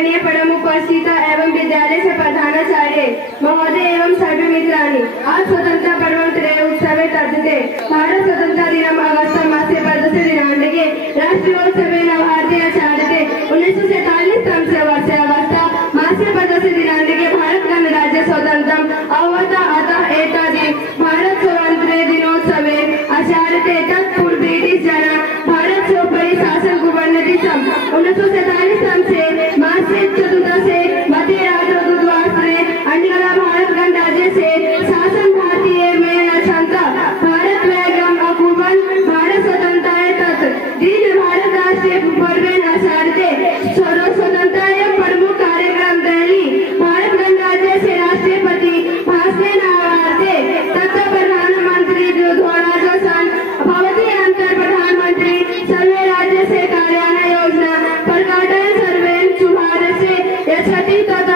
आदरणीय परम उपस्थित एवं विद्यालय से प्रधानाचार्य महोदय एवं सर्वे मित्राणि आज स्वतंत्रता पर्वोत्तरे उत्सवे तद्धिते भारत स्वतंत्रता दिनम् अगस्त मासे 15 दिनाङ्के राष्ट्रीयोत्सवेन भारतीय चारते 1947 तमसे वर्षे अगस्त मासे 15 दिनाङ्के भारत गणराज्य स्वतन्त्रम् अभवत् अतः एतद् भारत स्वतंत्रता दिनोत्सवे आचर्यते तत्पूर्व ब्रिटिश जना भारत सोपरि शासन कुर्वन्ति स्म 1947 तमसे मासे 14 से मध्य रात्र बुधवासरे अंडला भारत गणराज्य से शासन भारतीय में क्षमता भारत व्याग्रम अकुर्वन् भारत स्वतंत्रताय तत् दिन भारत राष्ट्रीय पर्वेन आचर्यते स्वतंत्रताय प्रमुख कार्यक्रम दैली भारत गणराज्य से राष्ट्रपति भाषणेन आवाहते तथा प्रधानमंत्री द्वारा सन भवति अंतर प्रधानमंत्री सर्वे राज्य से कार्यान्वयन योजना प्रकटन सर्वे सुभाष से यच्छति तथा